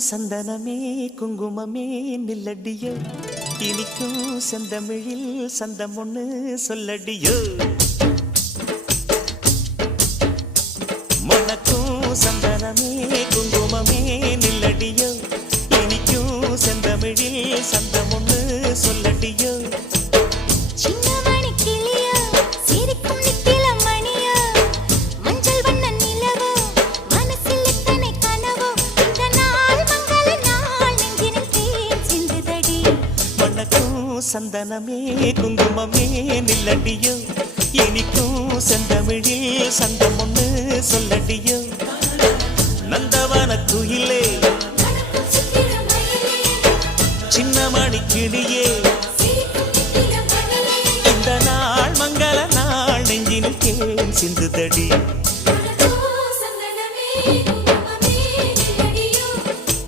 சந்தனமே குங்குமமே நில்லடியோ இனிக்கும் செந்தமிழில் சந்தம் ஒண்ணு சொல்லடியோ மணக்கும் சந்தனமே குங்குமமே நில்லடியோ இனிக்கும் செந்தமிழில் சந்தம் ஒண்ணு சொல்லடியோ சந்தனமே குங்குமமே நில்லடியோ இனிக்கும் செந்தமிழில் சந்தம் ஒண்ணு சொல்லடியோ நந்தவன குயிலே சின்னமணி கிளியே இந்த நாள் மங்கள நாள் நெஞ்சினில் தேன் சிந்துதடி